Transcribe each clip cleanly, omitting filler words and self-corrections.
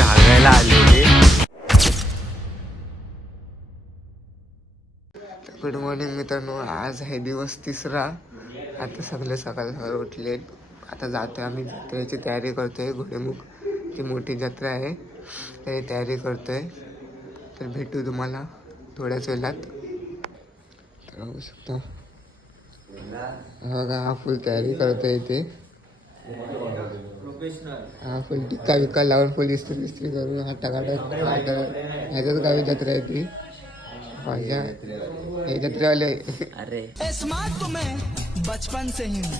हागायला आलेले. Good morning मित्रांनो, आज आहे दिवस तिसरा. आता सगळे सकाळ सकाळ उठले. आता जातोय आम्ही जत्रेची तयारी करतोय. घोडेमुख ती मोठी जत्रा आहे, त्याची तयारी करतोय. तर भेटू तुम्हाला थोड्याच वेळात. तर बघू शकता बघा, हा फुल तयारी करतोय इथे. हा फुल टिक्का विक्का लावून फुल इस्त्री करून हाता काढत ह्याच्याच गावी जत्रा आहे ती. माझ्या हे जत्रेवाले. अरे स्मार्ट तो मैं बचपन से ही हूँ.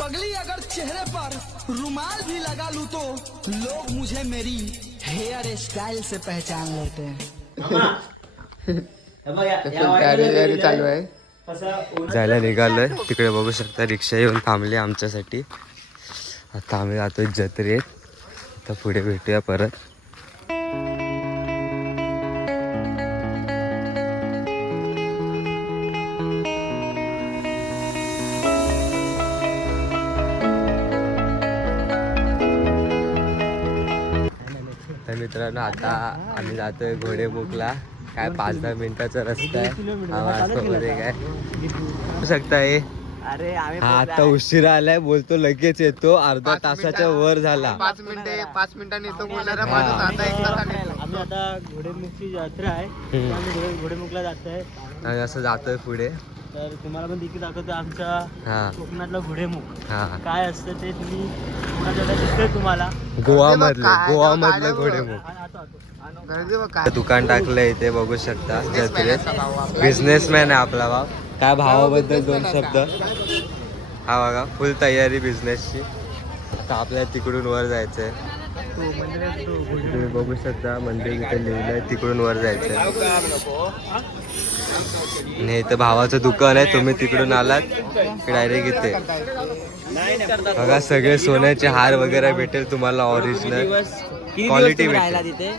पगली अगर चेहरे पर रुमाल भी लगा लूं तो लोग मुझे मेरी हेयर स्टाइल से पहचान लेते हैं. तयारी चालू आहे. जायला निघालोय. तिकडे बघू शकता रिक्षा येऊन थांबली आमच्यासाठी. आता आम्ही जातोय जत्रेत. आता पुढे भेटूया परत. तर मित्रांनो, आता आम्ही जातोय घोडेमुखला. काय 5-10 मिनिटाचा रस्ता आहे. आवाजमध्ये काय बघू शकताय. अरे आम्ही हा आता उशिरा आलाय, बोलतो लगेच येतो. अर्धा तासाच्या वर झाला. 5 मिनिटांनी येतो बोलणारा माणूस आता 1 तासाने येतो. आम्ही आता घोडेमुखची यात्रा आहे, आम्ही घोडेमुखला जात आहे. आणि असं जातोय पुढे. तर तुम्हाला पण देखील दाखवतो आमच्या हा कोकणातला घोडेमुख हा काय असतं ते. तुम्ही कोकणात दिसतंय तुम्हाला गोवामधलं घोडेमुख. गर्दी बघ काय. दुकान टाकलंय इथे बघू शकता जत्रेत. बिझनेसमॅन आहे आपला भाव. काय भावाबद्दल 2 शब्द. हा बघा, फुल तयारी बिझनेसची. आता आपल्याला तिकडून वर जायचंय. तुम्ही बघू शकता मंदिर इथे लिहिलंय, तिकडून वर जायचंय. आणि इथं भावाचं दुकान आहे. तुम्ही तिकडून आलात डायरेक्ट इथे बघा, सगळे सोन्याचे हार वगैरे भेटेल तुम्हाला. ओरिजिनल क्वालिटी भेटेल.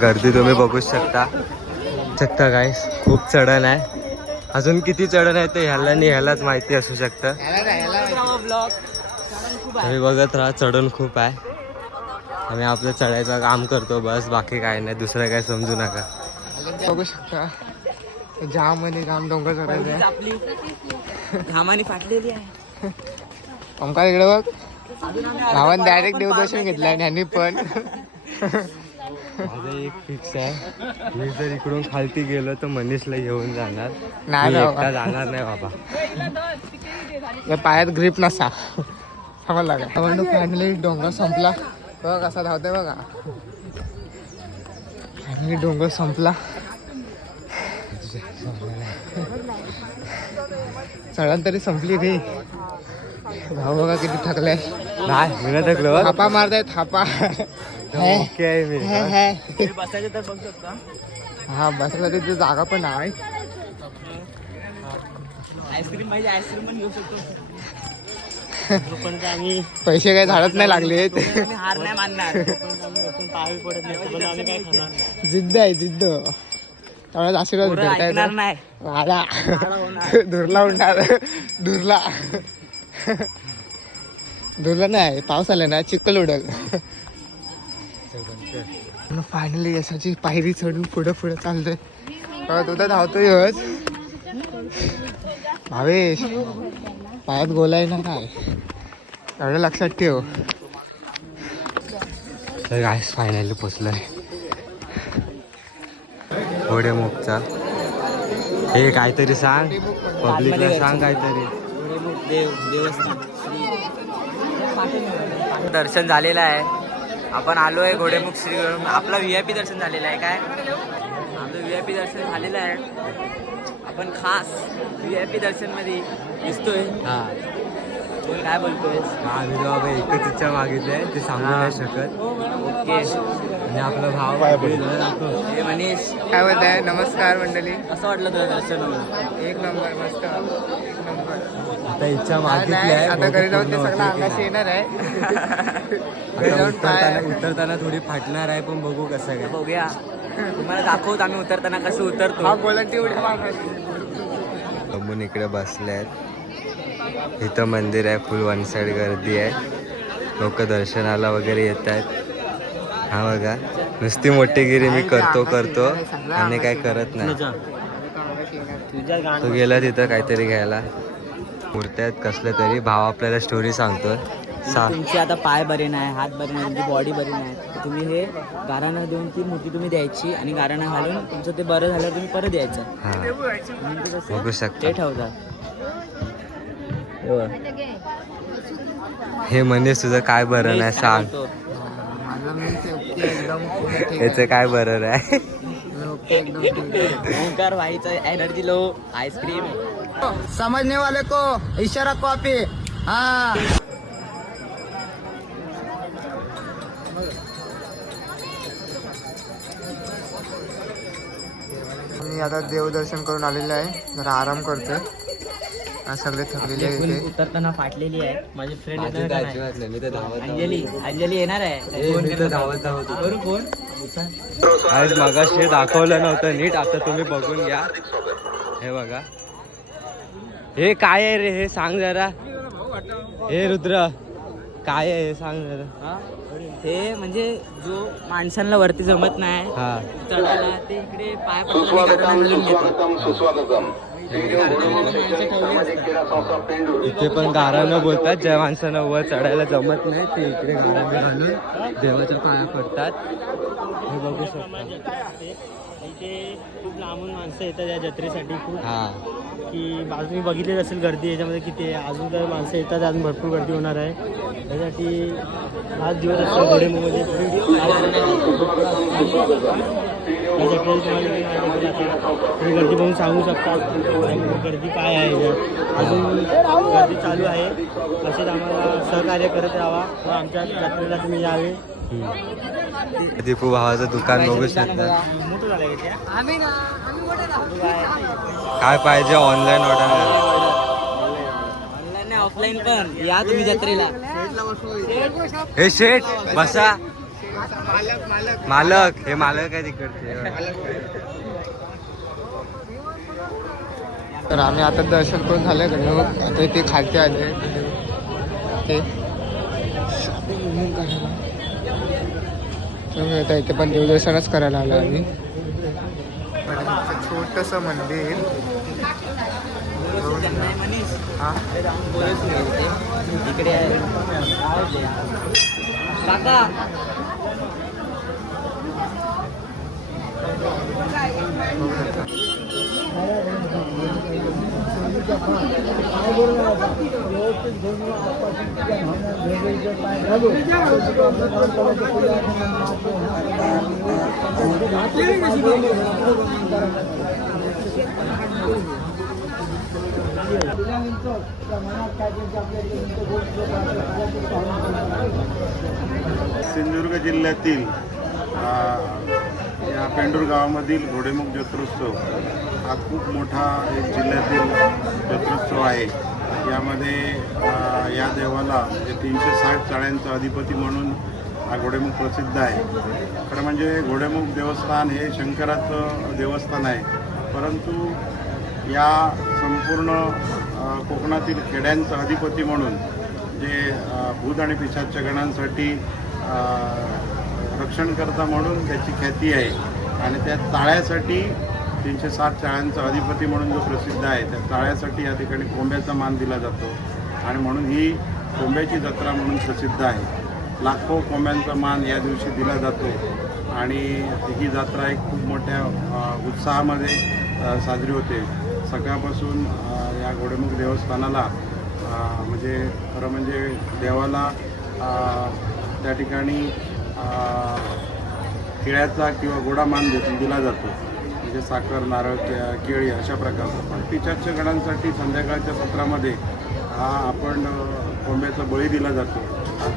गर्दी तुम्ही बघू शकता गाईस. खूप चढण आहे. अजून किती चढण आहे ते ह्यालाच माहिती असू शकतं. तुम्ही बघत राहा, चढण खूप आहे. आम्ही आपलं चढायचं काम करतो बस, बाकी काय नाही. दुसरं काय समजू नका. बघू शकता जाम आणि जाम डोंगर चढायचं आहे. घामाने फाटलेली आहे. ओमकार इकडे बघ. भावान डायरेक्ट देवदर्शन घेतलंय आणि ह्यांनी पण. माझं एक फिक्स आहे, मी जर इकडून खालती गेलो तर मनीषला घेऊन जाणार. नाही मी बाबा. एकटा जाणार नाही बाबा. या पायात ग्रीप नसा समजला का. फायनली डोंगर संपला. बघा कसा धावतोय बघा. फायनली डोंगर संपला. चढण तरी संपली रे. भाऊ बघा किती थकलाय. नाही मी नाही थकलो. थापा मारताय थापा. ओके आहे मी. बसायचं तर बघू शकता. हा बसला तिथे जागा पण आहे. आईस्क्रीम पाहिजे, आईस्क्रीम पण घेऊ शकतो. पण आम्ही पैसे काही झाडत नाही लागले. हार नाही मानणार. पाय पडत नाही, आम्ही काय खाणार. जिद्द आहे जिद्द. त्यामुळे आशीर्वाद भेटताय नाही. आला धुरला उडणार. धुरला नाही, पाऊस आला ना चिखल उडल. फायनली यशाची पायरी चढून पुढे चालतोय. तुझा धावतोय भावेश. पायात गोलाय ना काय, एवढं लक्षात ठेव. तर गाईस फायनली पोचलोय घोडेमुखचा. हे काहीतरी सांग पब्लिकला, सांग काहीतरी. दर्शन झालेलं आहे. आपण आलो आहे घोडेमुख श्री. आपला VIP दर्शन झालेलं आहे. काय आपलं VIP दर्शन झालेलं आहे. आपण खास VIP दर्शन मध्ये दिसतोय. हा काय बोलतोय. आम्ही बाबा एकच इच्छा मागितली, ते सांगू नाही शकत. ओके. आणि आपला भाव हे मनीष काय बोलताय. नमस्कार मंडळी. असं वाटलं तुझं दर्शन. 1 नंबर मस्त. 1 नंबर. आता इच्छा मागितली आहे. आता घरी जाऊन ते सगळं अंगाशी येणार आहे. घरी जाऊन उतरताना थोडी फाटणार आहे, पण बघू कसं काय. बघूया, तुम्हाला दाखवतो आम्ही उतरताना कसं उतरतो. हा बोलत उड्या मारणार. इकडे बसले आहेत. इथं मंदिर आहे, फुल वन साईड गर्दी आहे, लोक दर्शनाला वगैरे येत आहेत. हा बघा, नुसती मोठीगिरी मी करतो आणि काय करत नाही. तो गेला तिथं काहीतरी घ्यायला, मूर्त्या आहेत कसल्या तरी. भाव आपल्याला स्टोरी सांगतोय. तुमचे आता पाय बरे नाही, हात बरे नाही, तुमची बॉडी बरी नाही, तुम्ही हे गाराणं देऊन ती मूर्ती तुम्ही द्यायची आणि गाराणं घालून तुमचं ते बरं झाल्यावर तुम्ही परत यायचं. हा बघू शकता. ते ठेवतात. हे मनीष तुझं काय बरं नाही सांग. याचं काय बरं आहे? ओंकार भाईचं एनर्जी लो आईस्क्रीम. समझने वाले को इशारा कॉपी. हा मी आता देवदर्शन करून आलेलो आहे, जरा आराम करतोय. सगळे थकलेले आहेत. उतरताना फाटलेली आहे. माझी फ्रेंड येणार का नाही? मी तर धावत अंजली येणार आहे. करू फोन. आज मगाशी दाखवलं नव्हतं नीट, आता तुम्ही बघून घ्या. हे बघा, हे काय आहे रे, हे सांग जरा. हे रुद्र काय आहे हे सांग जरा. हे म्हणजे जो माणसांना वरती जमत नाही हा, चढायला, ते इकडे पाय पडून इथे पण गारानं बोलतात. ज्या माणसांना वर चढायला जमत नाही ते इकडे गारानं घालून देवाच्या पाया पडतात. हे बघू शकता. इथे खूप लांबून माणसं येतात या जत्रेसाठी. खूप हा, की बाजू मी बघितलेच असेल गर्दी याच्यामध्ये किती आहे. अजून तर माणसं येतात, अजून भरपूर गर्दी होणार आहे. त्यासाठी आज दिवस असतो घोडेमुखमध्ये तुम्ही गर्दी बघून सांगू शकता गर्दी काय आहे याच्यात. अजून गर्दी चालू आहे. असेच आम्हाला सहकार्य करत राहा व आमच्या जत्रेला तुम्ही यावे. दीपू भावाचं दुकान बघू शकता. मोठं झालं का? काय पाहिजे ऑनलाईन ऑर्डर करा. ऑनलाईन नाही ऑफलाईन पण या तुम्ही जत्रेला. हे शेठ बसा. मालक हे मालक आहे तिकडचे. तर आम्ही आता दर्शन करून झालं का मग आता इथे खालते आले ते तर आता इथे पण देवदर्शनच करायला आलो आम्ही. छोटंसं मंदिर. हा इकडे काका सिंधुदुर्ग जिल्ह्यातील या पेंडूर गावामधील घोडेमुख जत्रोत्सव हा खूप मोठा एक जिल्ह्यातील जत्रोत्सव आहे. यामध्ये या देवाला 360 चाळ्यांचा अधिपती म्हणून हा घोडेमुख प्रसिद्ध आहे. खरं म्हणजे घोडेमुख देवस्थान हे शंकराचं देवस्थान आहे, परंतु या संपूर्ण कोकणातील खेड्यांचा अधिपती म्हणून जे भूत आणि पिशाच्य गणांसाठी रक्षणकर्ता म्हणून त्याची ख्याती आहे. आणि त्या ताळ्यासाठी 360 चाळ्यांचा अधिपती म्हणून जो प्रसिद्ध आहे, त्या ताळ्यासाठी या ठिकाणी कोंब्याचा मान दिला जातो आणि म्हणून ही कोंब्याची जत्रा म्हणून प्रसिद्ध आहे. लाखो कोंब्यांचा मान या दिवशी दिला जातो आणि ही जत्रा एक खूप मोठ्या उत्साहामध्ये साजरी होते. सकाळपासून या घोडेमुख देवस्थानाला म्हणजे खरं म्हणजे देवाला त्या ठिकाणी केळ्याचा किंवा गोडा मान दिला जातो, म्हणजे साखर, नारळ, केळी अशा प्रकारचा. पण पिशाच्य गणांसाठी संध्याकाळच्या सत्रामध्ये आपण कोंब्याचा बळी दिला जातो.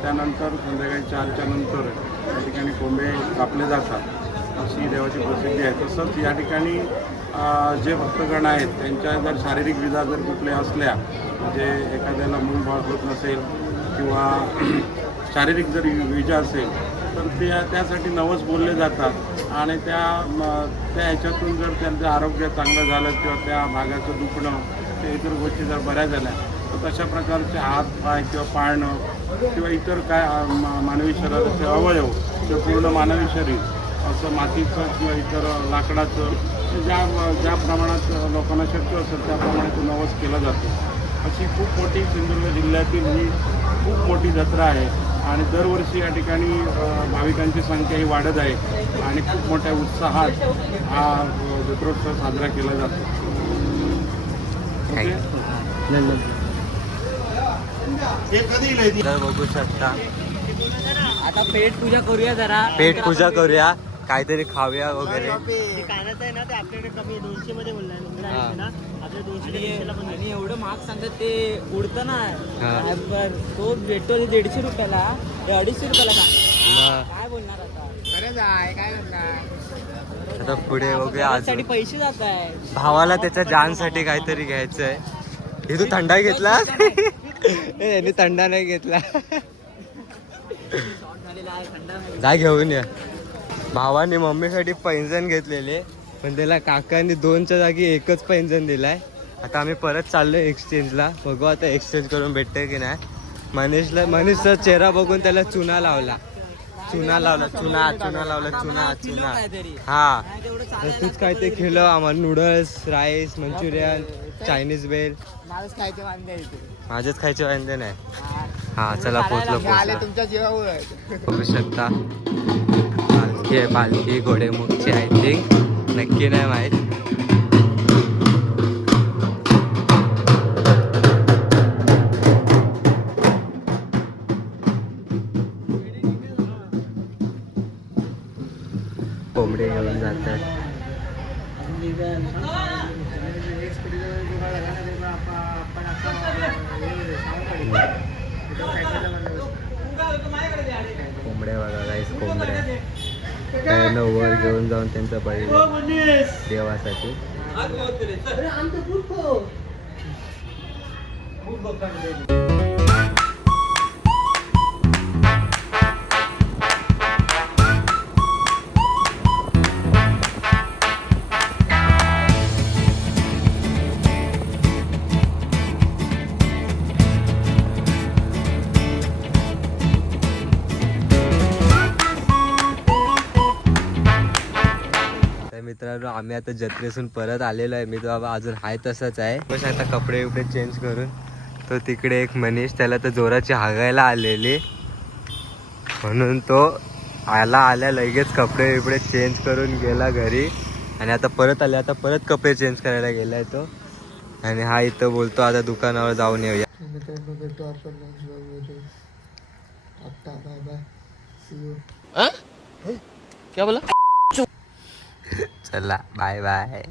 त्यानंतर संध्याकाळी 4च्या नंतर या ठिकाणी कोंबे कापले जातात, अशी देवाची प्रसिद्धी आहे. तसंच या ठिकाणी जे भक्तगण आहेत त्यांच्या जर शारीरिक विधा जर कुठल्या असल्या, म्हणजे एखाद्याला मूलबाळ होत नसेल किंवा शारीरिक जर विजा असेल तर त्यासाठी नवस बोलले जातात आणि त्या ह्याच्यातून जर त्यांचं आरोग्य चांगलं झालं किंवा त्या भागाचं दुखणं त्या इतर गोष्टी जर बऱ्या झाल्या तर तशा प्रकारचे हात पाय किंवा पाळणं किंवा इतर काय मानवी शरीराचे अवयव किंवा पूर्ण मानवी शरीर असं मातीचं किंवा इतर लाकडाचं ज्या प्रमाणात लोकांना शक्य असेल त्याप्रमाणे तो नवस केला जातो. अशी खूप मोठी सिंधुदुर्ग जिल्ह्यातील ही खूप मोठी जत्रा आहे आणि दरवर्षी या ठिकाणी भाविकांची संख्या ही वाढत आहे आणि खूप मोठ्या उत्साहात हा जत्रोत्सव साजरा केला जातो. तर बघू शकता आता पेट पूजा करूया जरा. पेट पूजा करूया, काहीतरी खाऊया वगैरे. ते कानाचं आहे ना ते आपल्याकडे कमी 200 मध्ये बोललाय ना आपल्या 200 आणि एवढं महाग सांगतात ते उडतं ना हा. ॲपवर. तो भेटतो 150 रुपयाला, 250 रुपयाला सांग. मग काय बोलणार आता? खरंच आहे काय करणार. आता पुढे बघूया त्यासाठी अजून. पैसे जात आहे. भावाला त्याच्या जानसाठी काहीतरी घ्यायचंय. हे तू थंडा घेतला? यांनी थंडा नाही घेतला. जा घेऊन या. भावाने मम्मीसाठी पैंजण घेतलेले पण त्याला काकांनी 2च्या जागी 1च पैंजण दिलाय. आता आम्ही परत चाललोय एक्सचेंजला. बघू आता एक्सचेंज करून भेटते की नाही. मनीषचा चेहरा बघून त्याला चुना लावला. चुना हा. तर तूच काय ते खेळलं आम्हाला. Noodles, rice, Manchurian, Chinese bhel. माझंच खायचं वांदे आहे इथे. माझेच खायचे वांदे नाही. हा चला पोचलो हे आले पोचलो. तुमच्या जीवावर. बघू शकता पालखी आहे. पालखी घोडेमुखची आय थिंक, नक्की नाही माहीत. कोंबडे घेऊन जातात. कोंबड्या बघा गाईस, कोंबड्या त्यांना वर घेऊन जाऊन त्यांचा बळी देवासाठी. मित्रांनो आम्ही आता जत्रेसून परत आलेलो आहे. मी तर बाबा अजून आहे तसंच आहे. बस आता कपडे बिपडे चेंज करून तो तिकडे एक मनीष त्याला तर जोराची हागायला आलेली म्हणून तो आल्या लगेच कपडे बिपडे चेंज करून गेला घरी. आणि आता परत आले, आता परत कपडे चेंज करायला गेलाय तो. आणि हा इथं बोलतो आता दुकानावर जाऊन येऊया. क्या बोला? चला बाय बाय.